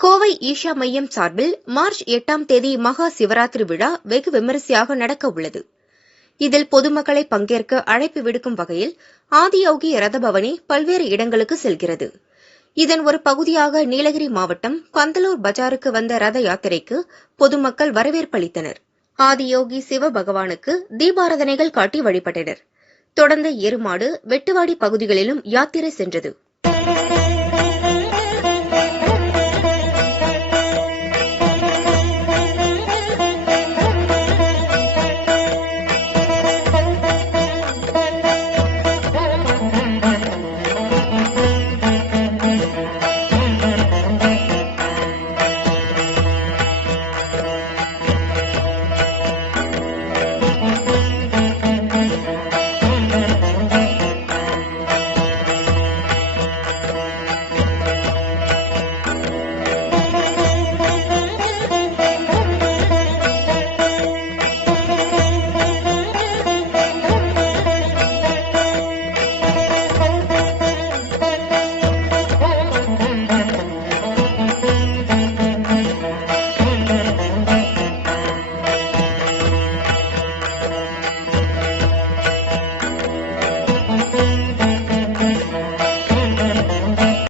கோவை ஈஷா மையம் சார்பில் மார்ச் 8ஆம் தேதி மகா சிவராத்திரி விழா வெகு விமரிசையாக நடக்க உள்ளது. இதில் பொதுமக்களை பங்கேற்க அழைப்பு விடுக்கும் வகையில் ஆதியோகி ரதபவனி பல்வேறு இடங்களுக்கு செல்கிறது. இதன் ஒரு பகுதியாக நீலகிரி மாவட்டம் பந்தலூர் பஜாருக்கு வந்த ரத யாத்திரைக்கு பொதுமக்கள் வரவேற்பளித்தனர். ஆதியோகி சிவபகவானுக்கு தீபாராதனைகள் காட்டி வழிபட்டனர். தொடர்ந்து எருமாடு, வெட்டுவாடி பகுதிகளிலும் யாத்திரை சென்றது.